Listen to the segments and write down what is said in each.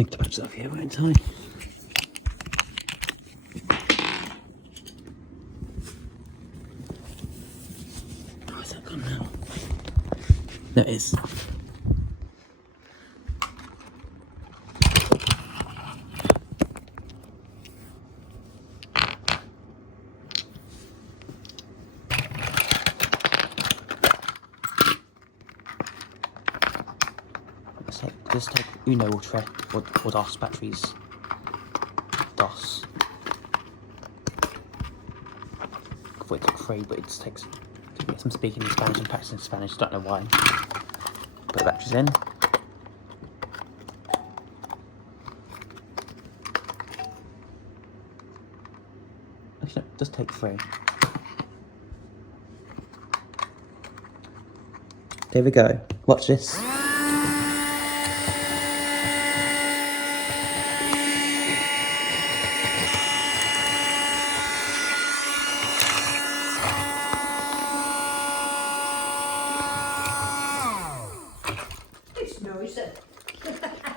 Nick the batteries off here, won't I? Oh, is that gone now? There it is. Just take Uno or DOS batteries. DOS. I thought it took 3, but it just takes. To get some speaking in Spanish and practicing Spanish, don't know why. Put the batteries in. Actually, it does take 3. There we go. Watch this.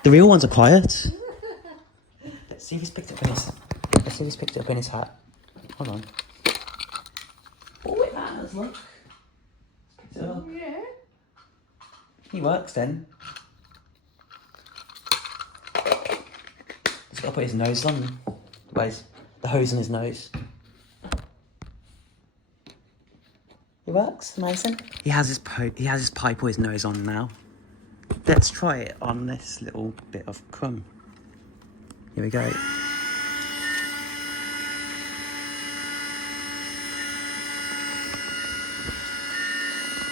The real ones are quiet. Let's see if he's picked it up in his. Let's see if he's picked it up in his hat. Hold on. Oh, it matters. Look. Picked it up. Yeah. He works then. He's got to put his nose on. Where's the hose on his nose? It works. Amazing. He has his pipe or his nose on now. Let's try it on this little bit of crumb. Here we go.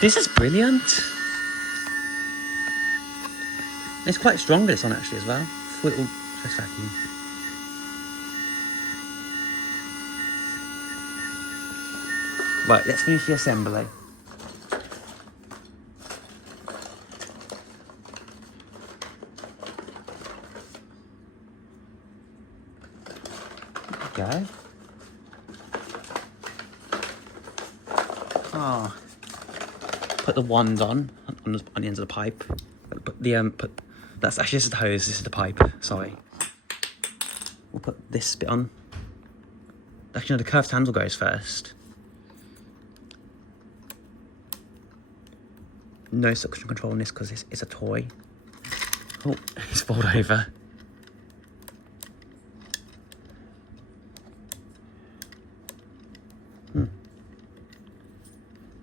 This is brilliant. It's quite strong, this one actually as well. Little chest vacuum. Right, let's finish the assembly. Go. Oh. Put the wand on the ends of the pipe. Put the that's actually, this is the hose, this is the pipe, sorry. We'll put this bit on. Actually no, the curved handle goes first. No suction control on this because it's a toy. Oh, it's fallen over.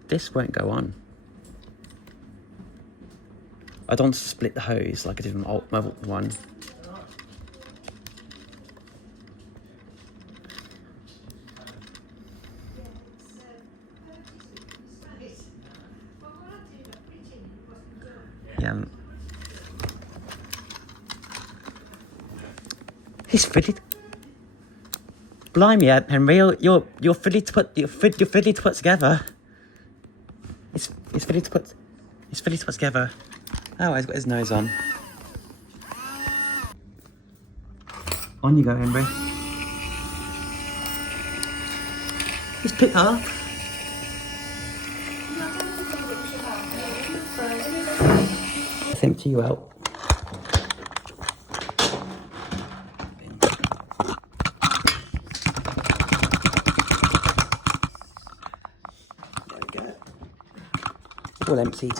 This won't go on. I don't want to split the hose like I did on my one. Yeah. He's fitted. Blimey, Henry, you're fiddly to put you're fiddly to put together. It's fiddly to put together. Oh, he's got his nose on. On you go, Henry. He's picked up. Let's empty you out. There we go. All emptied.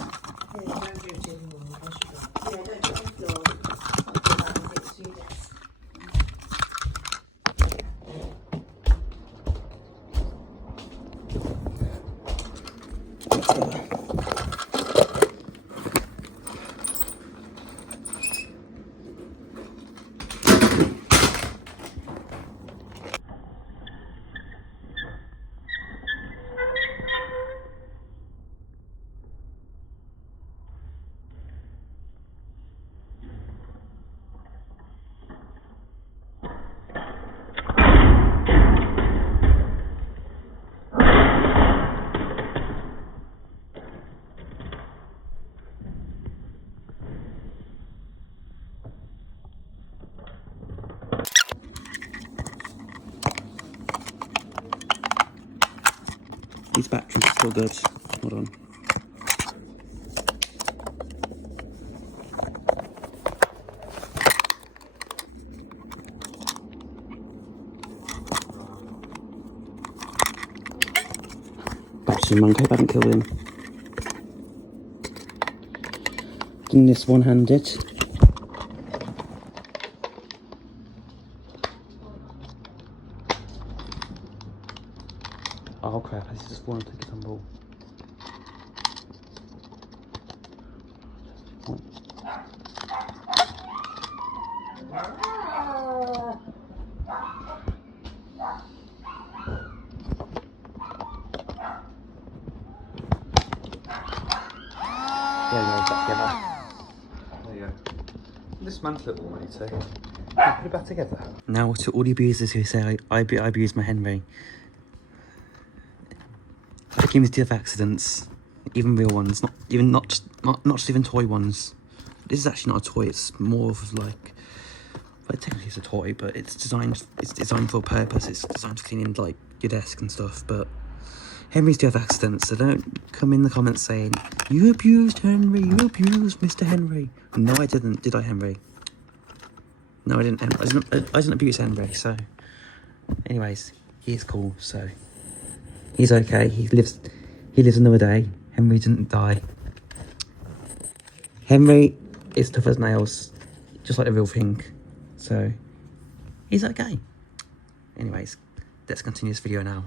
These batteries are still good. Hold on. Actually, Monk, I haven't killed him. Doing this one-handed. Oh crap, I just want to take a tumble. There we go, back together. There you go. Dismantle it all, mate, so put it back together. Now to all the abusers who say I abuse my Henry. I think it's death accidents, even real ones, not just even toy ones. This is actually not a toy, it's more of like, well, technically it's a toy, but it's designed for a purpose. It's designed for cleaning like your desk and stuff. But Henry's death accidents, so don't come in the comments saying you abused Henry, you abused Mr. Henry. No, I didn't. Did I, Henry? No, I didn't. I didn't abuse Henry. So, anyways, he's cool. So he's okay. He lives another day. Henry didn't die. Henry is tough as nails, just like the real thing. So he's okay. Anyways, let's continue this video now.